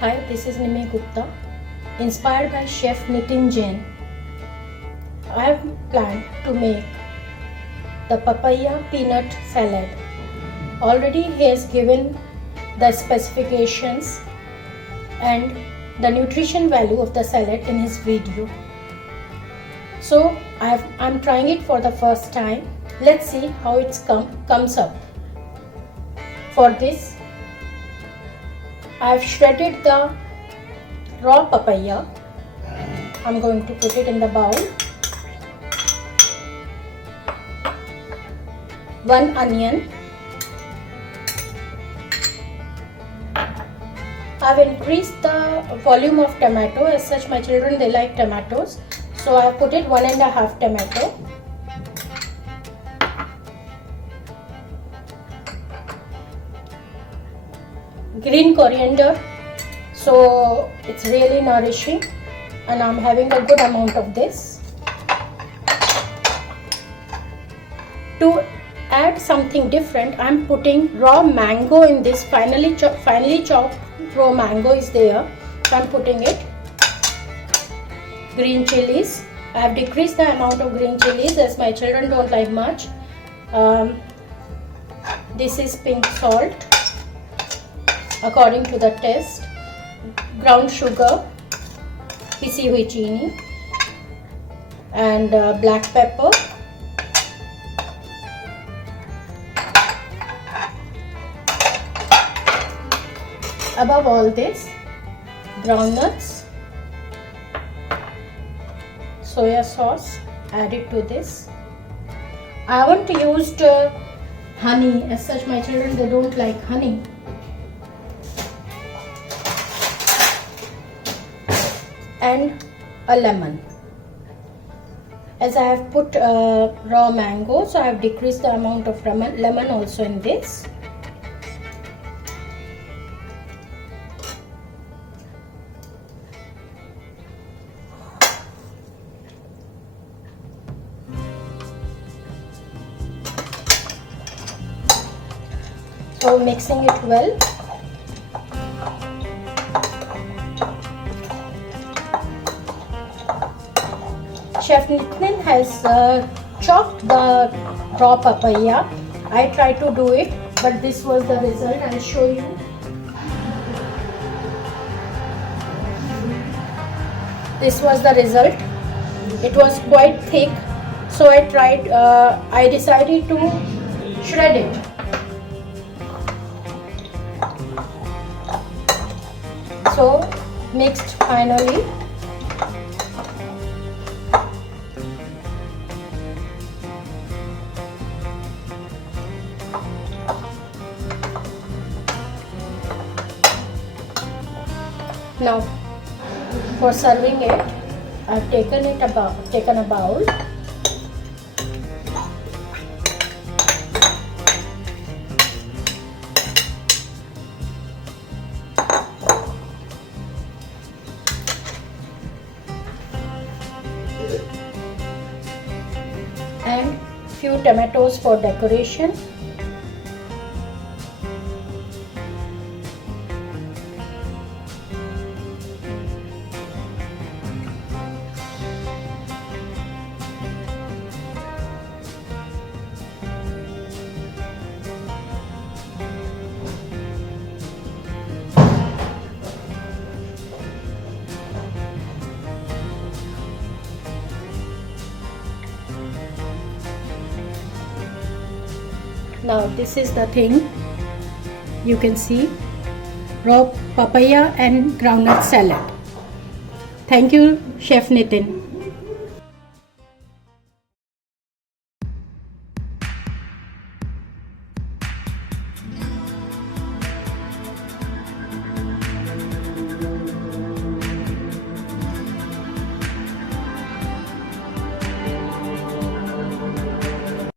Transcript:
Hi, this is Nimmi Gupta, inspired by Chef Nittin Jain. I have planned to make the papaya peanut salad. Already he has given the specifications and the nutrition value of the salad in his video. So I'm trying it for the first time. Let's see how it comes up. For this, I've shredded the raw papaya. I'm going to put it in the bowl. 1 onion. I've increased the volume of tomato. As such, my children, they like tomatoes, so I put it 1.5 tomato. Green coriander, so it's really nourishing, and I'm having a good amount of this. To add something different, I'm putting raw mango in this. Finely chopped raw mango is there, so I'm putting it. Green chilies, I have decreased the amount of green chilies as my children don't like much. This is pink salt according to the taste. Ground sugar, pisi hui chini, and black pepper. Above all this, groundnuts, soya sauce added to this. I haven't used honey. As such, my children, they don't like honey. And a lemon. As I have put raw mango, so I have decreased the amount of lemon also in this. So mixing it well. Chef Nittin has chopped the raw papaya. I tried to do it, but this was the result. I'll show you. This was the result. It was quite thick, so I decided to shred it. So mixed finally. Now, for serving it, I've taken a bowl. And few tomatoes for decoration. Now this is the thing, you can see, raw papaya and groundnut salad. Thank you, Chef Nitin.